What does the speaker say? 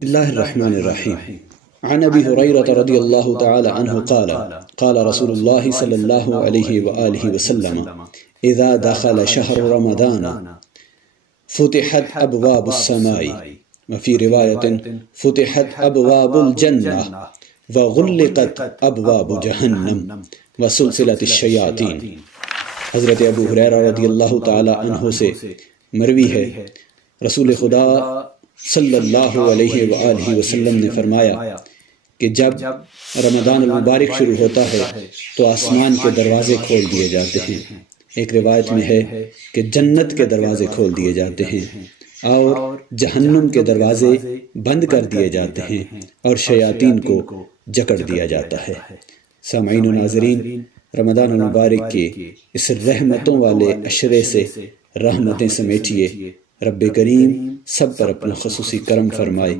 बिस्मिल्लाहिर्रहमानिर्रहीम। अन अबी हुरैरह रज़ियल्लाहु तआला अन्हु क़ाल क़ाल रसूलुल्लाह सल्लल्लाहु अलैहि व आलिहि वसल्लम इज़ा दख़ल शहरु रमज़ान फ़ुतिहत अब्वाबुस समाई व फ़ी रिवायतिन फ़ुतिहत अब्वाबुल जन्नह व ग़ुल्लिक़त अब्वाबु जहन्नम व सुलसिलतिश शयातीन। हज़रत अबू हुरैरा रज़ियल्लाहु तआला अन्हु से मरवी है, रसूल खुदा सल्लल्लाहु अलैहि व आलिहि वसल्लम ने फरमाया कि जब रमज़ान मुबारक शुरू होता है तो आसमान के दरवाज़े खोल दिए जाते हैं। एक रिवायत में है कि जन्नत के दरवाज़े खोल दिए जाते हैं और जहन्नुम के दरवाज़े बंद कर दिए जाते हैं और शयातीन को जकड़ दिया जाता है। सामईन व नाज़रीन, रमज़ान मुबारक के इस रहमतों वाले अशरे से रहमतें समेटिए रब्बे करीम सब पर अपना ख़ुसूसी करम फरमाए।